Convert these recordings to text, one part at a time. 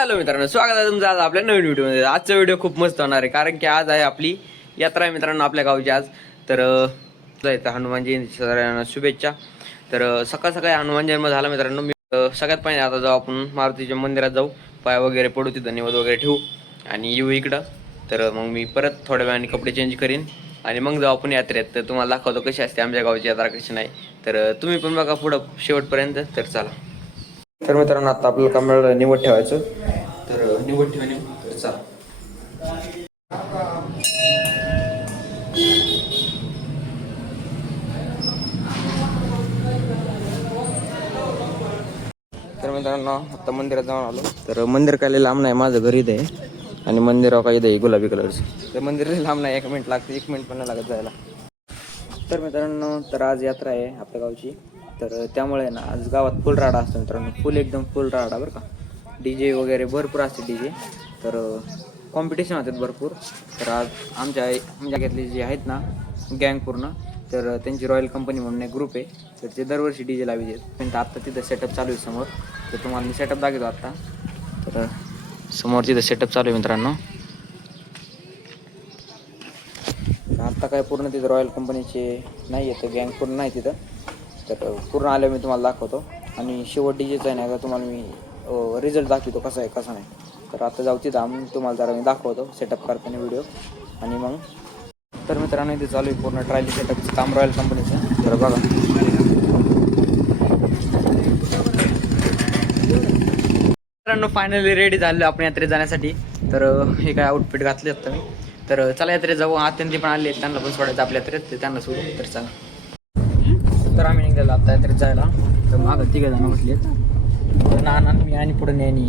Hello मित्रांनो, स्वागत आहे तुमचं आज आपल्या नवीन व्हिडिओमध्ये. आजचा व्हिडिओ खूप मस्त होणार आहे कारण की आज आहे आपली यात्रा आहे मित्रांनो आपल्या गावची आज. तर जायचं हनुमान जयंती सगळ्यांना शुभेच्छा. तर सकाळ सकाळी हनुमान जन्म झाला मित्रांनो. मी सगळ्यात पहिले आता जाऊ आपण मारुतीच्या मंदिरात जाऊ, पाय वगैरे पडू, तिथं निवद वगैरे ठेवू आणि येऊ इकडं. तर मग मी परत थोड्या वेळाने कपडे चेंज करीन आणि मग जाऊ आपण यात्रेत. तर तुम्हाला दाखवतो कशी असते आमच्या गावची यात्रा कशी नाही. तर तुम्ही पण बघा पुढं शेवटपर्यंत. तर चला. तर मित्रांनो आता आपल्याला कमळ निवड ठेवायचं. तर निवड ठेवणे तर चला. तर मित्रांनो आता मंदिरात जाऊन आलो. तर मंदिर काय लय लांब नाही, माझं घर इथे आहे आणि मंदिर काय इथे आहे गुलाबी कलरचं. तर मंदिर लय लांब नाही, 1 मिनिट लागते, 1 मिनिट पण नाही लागत जायला. तर मित्रांनो तर आज यात्रा आहे आपल्या गावची. तर त्यामुळे ना आज गावात फुल राडा असतो मित्रांनो, फुल एकदम फुल राडा बरं का. DJ वगैरे भरपूर असते DJ. तर कॉम्पिटिशन होतात भरपूर. तर आज आमच्या जाग्यातले जे आहेत ना गँग पूर्ण, तर त्यांची रॉयल कंपनी म्हणून एक ग्रुप आहे. तर ते दरवर्षी DJ लावी देत. पण आत्ता तिथं सेटअप चालू आहे समोर. तर तुम्हाला मी सेटअप दाखवतो आत्ता. तर समोर तिथं सेटअप चालू आहे मित्रांनो. आत्ता काय पूर्ण तिथं रॉयल कंपनीचे नाही आहे, तर गँग पूर्ण नाही तिथं. तर पूर्ण आल्यावर मी तुम्हाला दाखवतो आणि शेवट DJचा आहे ना का तुम्हाला मी रिझल्ट दाखवतो कसा आहे कसा नाही. तर आता जाऊ तिथं आम्ही तुम्हाला जरा मी दाखवतो सेटअप करताना व्हिडिओ. आणि मग तर मित्रांनो इथे चालू आहे पूर्ण ट्रायली सेटअपचं काम रॉयल कंपनीचं. तर बघा मित्रांनो फायनली रेडी झालो आपण यात्रेत जाण्यासाठी. तर हे काय आउटफिट घातले होतं मी. तर चला यात्रेत जाऊ. आत्यांती पण आले, त्यांना पण सोडायचं आपल्या यात्रेत, ते त्यांना सोडू. तर चला. तर आम्ही निघालो आता यात्रेत जायला. तर मागं 3 जण बसले, नाना मी आणि पुढे नेणी.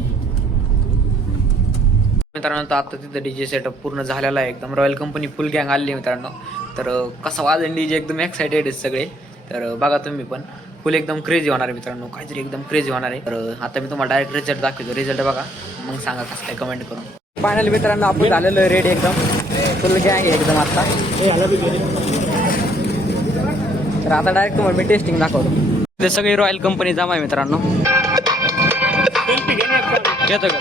मित्रांनो तर आता तिथं DJ सेटअप पूर्ण झालेला आहे एकदम. रॉयल कंपनी फुल गँग आली मित्रांनो. तर कसा वाजन DJ एकदम एक्सायटेड आहेत सगळे. तर बघा तुम्ही पण फुल एकदम क्रेझी होणार आहे मित्रांनो, काहीतरी एकदम क्रेझी होणार आहे. तर आता मी तुम्हाला डायरेक्ट रिझल्ट दाखवतो. रिझल्ट बघा मग सांगा कसं काय कमेंट करून. फायनली मित्रांनो आपण झालेलो आहे रेडी एकदम, फुल गँग आहे एकदम आता. तर आता डायरेक्ट तुम्हाला मी टेस्टिंग दाखवतो. ते सगळी रॉयल कंपनी जमा आहे मित्रांनो. घेतो का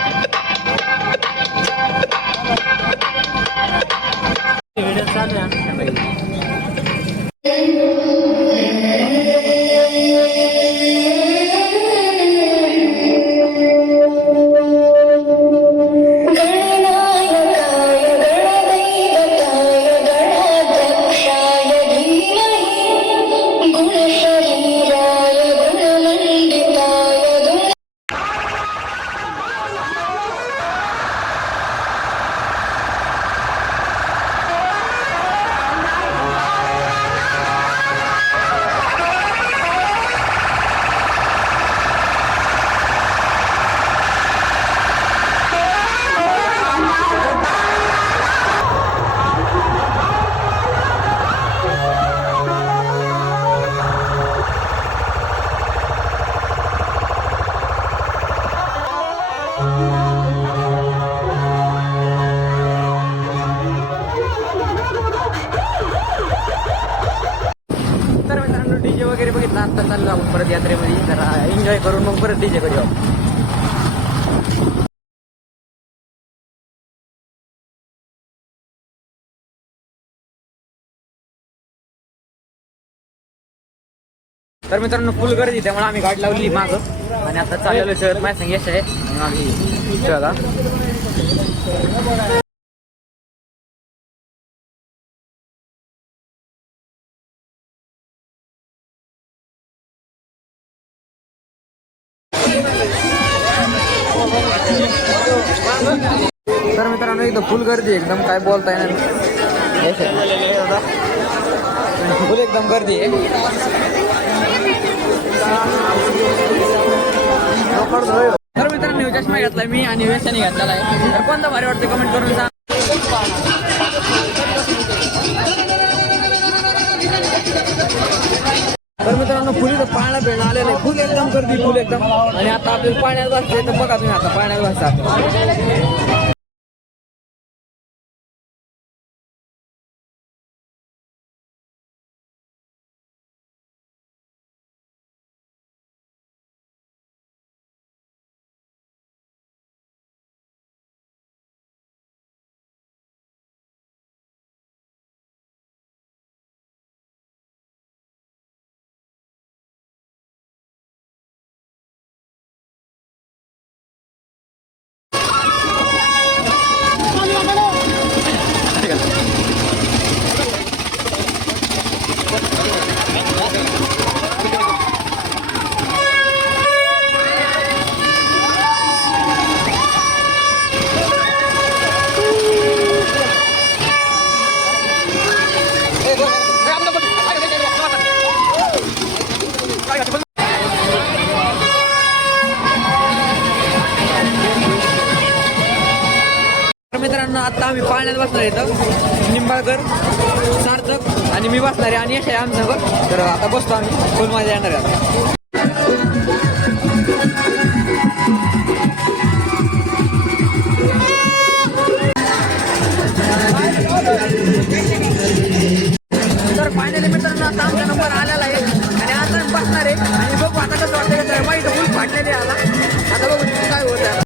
व्हिडिओ चालू आहे. तर मित्रांनो DJ वगैरे बघितला, आता चाललो आपण परत यात्रेमध्ये. जरा एन्जॉय करून मग परत DJ कडे जाऊ. तर मित्रांनो फुल गर्दी, त्यामुळे आम्ही गाडी लावली मागं आणि आता चाललेलो शहर. माझ्या संग यश आहे आणि आम्ही बघा. तर मित्रांनो इथं फुल गर्दी एकदम, काय बोलता येणार फुल एकदम गर्दी आहे. तर मित्रांनो चष्मा घेतलाय मी आणि वेशाने घेतलेला आहे. तर कोणता भारी वाटतं कमेंट करून सांग. तर मित्रांनो फुल इथं पाण्यात भेटणं आलेलं आहे, फुल एकदम गर्दी फुल एकदम. आणि आता आपल्याला पाण्यात बसले तर बघा तुम्ही आता पाण्यात बसता. मित्रांनो आता आम्ही पाळण्यात बसणार इथं निंबाळकर सार्थक आणि मी बसणार आहे आणि यश आहे आमचं. तर आता बसतो आम्ही फुल माझ्या येणार आहे आता. तर फायनली मित्रांनो आता आमचा नंबर आलेला आहे आणि आता आम्ही बसणार आहे आणि बघू आता कसं वाटतं. माहिती फुल फाटलेले आला आता बघू काय होतं.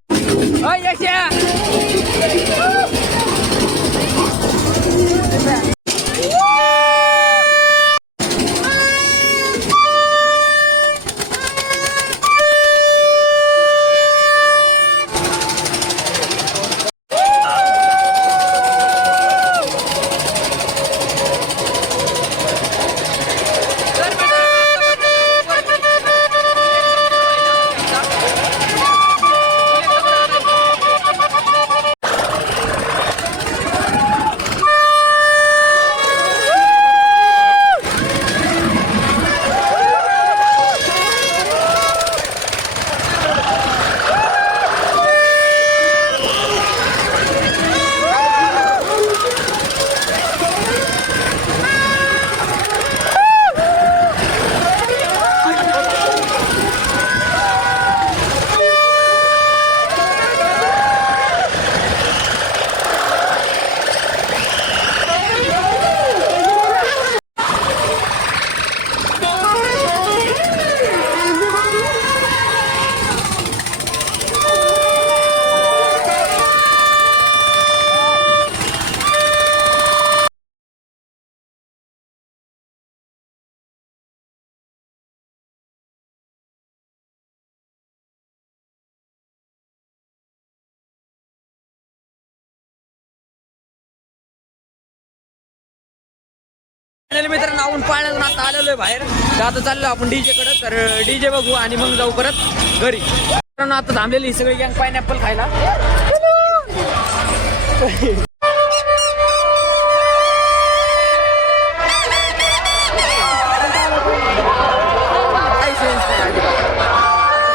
मित्रांनो आपण पाळण्यातून आता आलेलो आहे बाहेर. तर आता चाललो आपण डीजे कडे. तर डीजे बघू आणि मग जाऊ परत घरी. मित्रांनो आता थांबलेली सगळी गँग पायनॅपल खायला.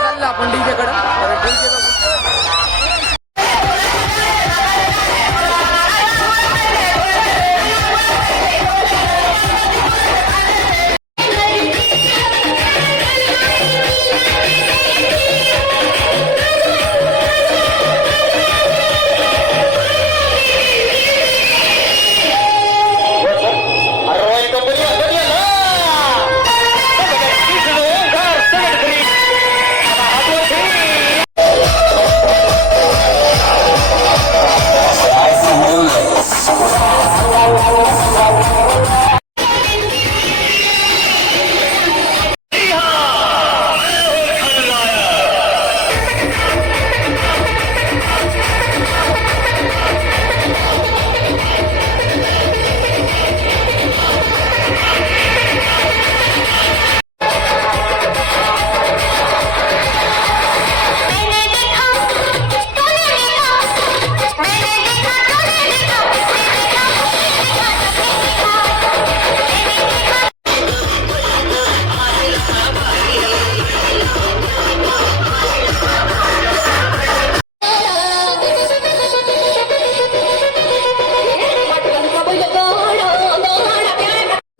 चाललो आपण डीजे कडे. तर डीजे बघू.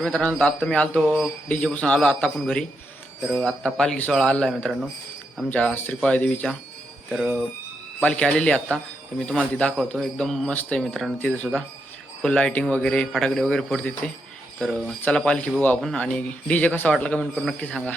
मित्रांनो आता मी आलतो डीजे पासून आलो आता आपण घरी. तर आत्ता पालखी सोहळा आला आहे मित्रांनो आमच्या श्रीपाळी देवीच्या. तर पालखी आलेली आहे आत्ता. तर मी तुम्हाला ती दाखवतो. एकदम मस्त आहे मित्रांनो. तिथे सुद्धा फुल लाईटिंग वगैरे फटाकडे वगैरे फोडते ते. तर चला पालखी बघू आपण. आणि डीजे कसा वाटला कमेंट करून नक्की सांगा.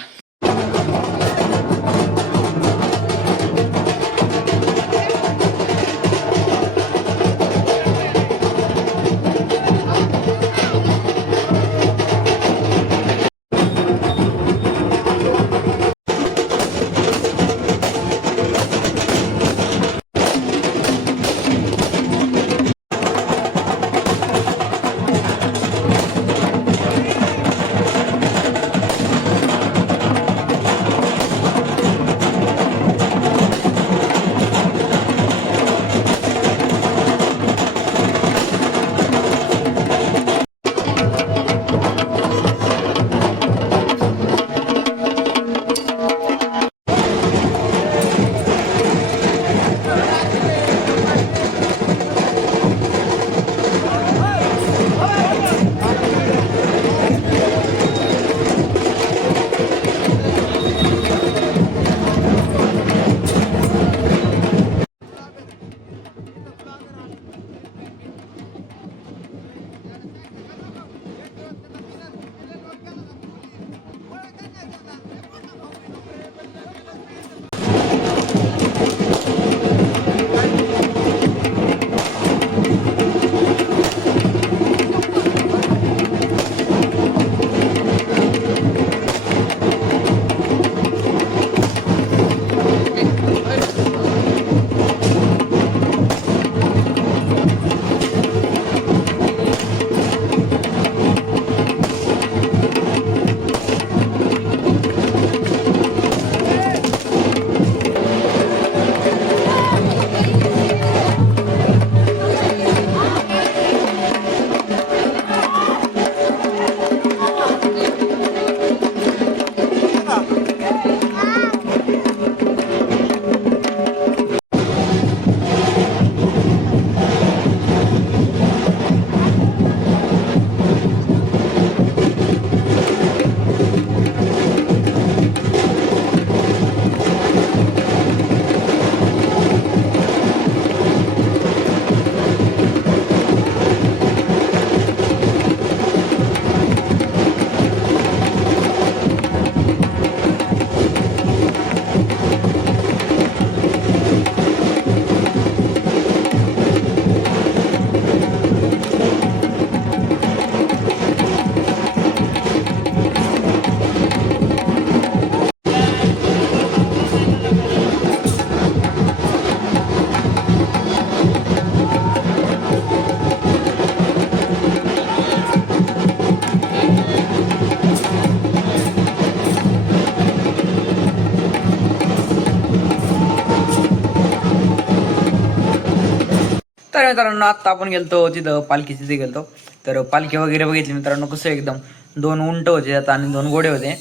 तर मित्रांनो आत्ता आपण गेलतो तिथं पालखी तिथे गेलतो. तर पालखी वगैरे बघितली मित्रांनो. कसं एकदम 2 उंट होते त्यात आणि 2 घोडे होते.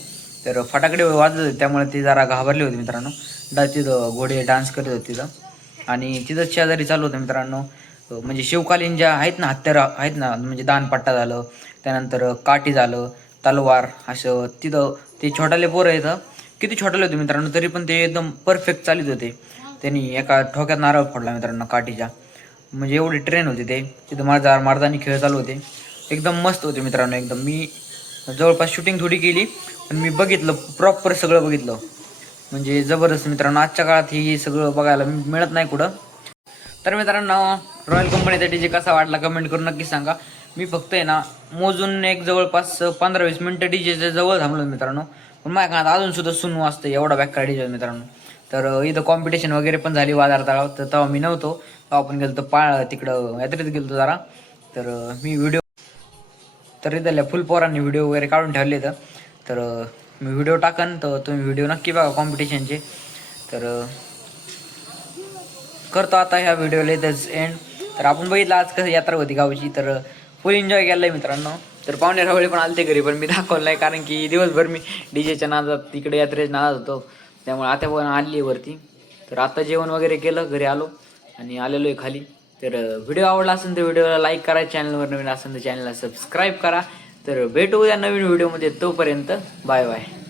तर फटाकडे वाजत होते त्यामुळे ते जरा घाबरले होते मित्रांनो. तिथं घोडे डान्स करत होते तिथं. आणि तिथं शेजारी चालू होतं मित्रांनो. म्हणजे शिवकालीन ज्या आहेत ना हत्यारं आहेत ना, म्हणजे दानपट्टा झालं, त्यानंतर काठी झालं, तलवार, असं तिथं ते छोटाले पोरं येतं. किती छोटाले होते मित्रांनो, तरी पण ते एकदम परफेक्ट चालित होते. त्यांनी एका ठोक्यात नारळ फोडला मित्रांनो काठीच्या. म्हणजे एवढे ट्रेन होते ते. तिथं मर्दानी खेळ चालू होते. एकदम मस्त होते मित्रांनो. एकदम मी जवळपास शूटिंग थोडी केली, पण मी बघितलं प्रॉपर सगळं बघितलं. म्हणजे जबरदस्त मित्रांनो. आजच्या काळात ही सगळं बघायला मिळत नाही कुठं. तर मित्रांनो रॉयल कंपनीचा डीजे कसा वाटला कमेंट करून नक्की सांगा. मी फक्त आहे ना मोजून एक जवळपास 15-20 मिनटं डीजेच्या जवळ थांबलो मित्रांनो. पण माझ्या कानात अजून सुद्धा सुन वाजतं एवढा बॅक डीजे मित्रांनो. तर इथं कॉम्पिटिशन वगैरे पण झाली बाजार तळाव. तर तेव्हा मी नव्हतो. तेव्हा आपण गेलो तर तिकडं यात्रेत गेलो जरा. तर मी व्हिडिओ तर इथल्या फुल पोरांनी व्हिडिओ वगैरे काढून ठेवले तर मी व्हिडिओ टाकन तर तुम्ही व्हिडिओ नक्की बघा कॉम्पिटिशनचे. तर करतो आता ह्या व्हिडिओला इथंच एंड. तर आपण बघितलं आज कसं यात्रा होती गावची. तर फुल एन्जॉय केलं आहे मित्रांनो. तर पाहुणे रावळे पण आलते घरी, पण मी दाखवलं नाही कारण की दिवसभर मी डीजेच्या नादात तिकडे यात्रेच्या नादात होतो. त्यामुळे आता पण आली वरती. तर आता जेवण वगैरे केलं, घरी आलो आणि आलेलो आहे खाली. तर व्हिडिओ आवडला असेल तर व्हिडिओला लाईक करा, चॅनलवर नवीन असेल तर चॅनलला सबस्क्राईब करा. तर भेटू उद्या नवीन व्हिडिओमध्ये. तोपर्यंत बाय बाय.